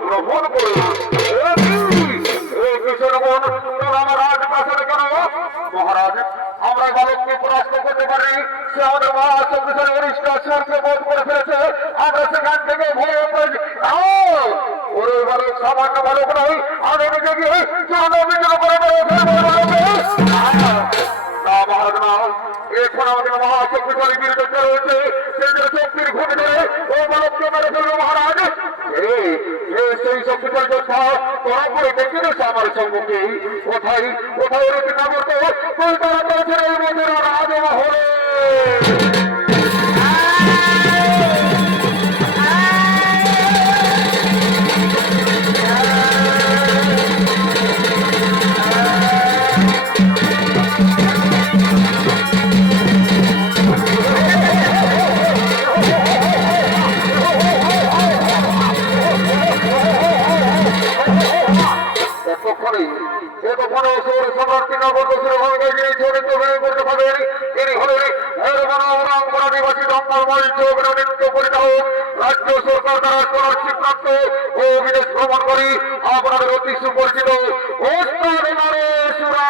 গ্রহণ করে কিশোরগণ আমার রাজপ্রাসাদে কেন মহারাজ আমরা বালককে পরাস্ত করতে পারি সে আমাদের মহাশক্তিশালী অরিষ্ট আসরকে বোধ করে ফেলেছে আমরা সেখান থেকে ভয় ওরে বালক সামান্য বালক নয় আমি নিজে গিয়ে চরণ বিচরণ করে মহারাজ না এখন আমাদের মহাশক্তিশালী বীরদত্ত রয়েছে সেদের শক্তির ঘুরে ধরে ওই বালককে মেরে ফেলবে মহারাজ সেই শক্তিশালী যোদ্ধা তোরা করে দেখে গেছে আমার সম্মুখে কোথায় কোথায় রেখে না বলতো তুই তারা করেছে এই মন্দির রাজ মহলে রাজ্য সরকার দ্বারা স্কলারশিপ প্রাপ্ত ও বিদেশ ভ্রমণ করি আপনাদের অতি সুপরিচিত ওস্তাদ নরেশুরা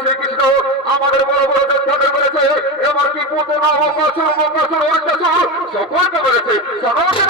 শ্রীকৃষ্ণ আমাদের বড় বড় যোদ্ধাদের বলেছে এমনকি পুতনা ও সকলকে বলেছে